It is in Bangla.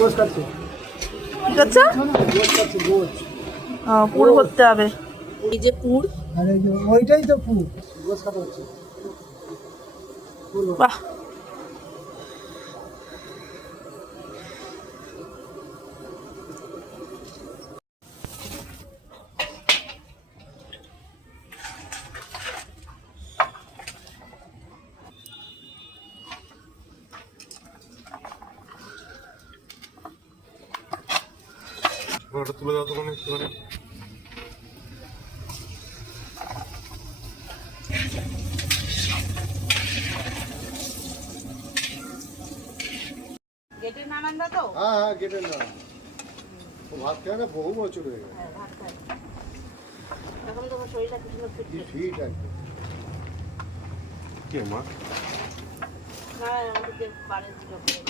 গোছ কাটছে। কি করছো? গোছ কাটছে, গোছ। পুর করতে হবে। এই যে পুর, আর এই যে ওইটাই তো পুর, গোছ কাটা হচ্ছে। বাহ, ওটা তুলে দাও তখন একটুখানি। গেটের নানান্দা তো? হ্যাঁ হ্যাঁ, গেটের না, ও ভাত খায় না, বহু বছর হয়ে গেছে। ভাত খায়। এখন তোমার শরীরটা কিছু কি ফিট একদম। কে মা? না, আমাদের বাড়ির দিকে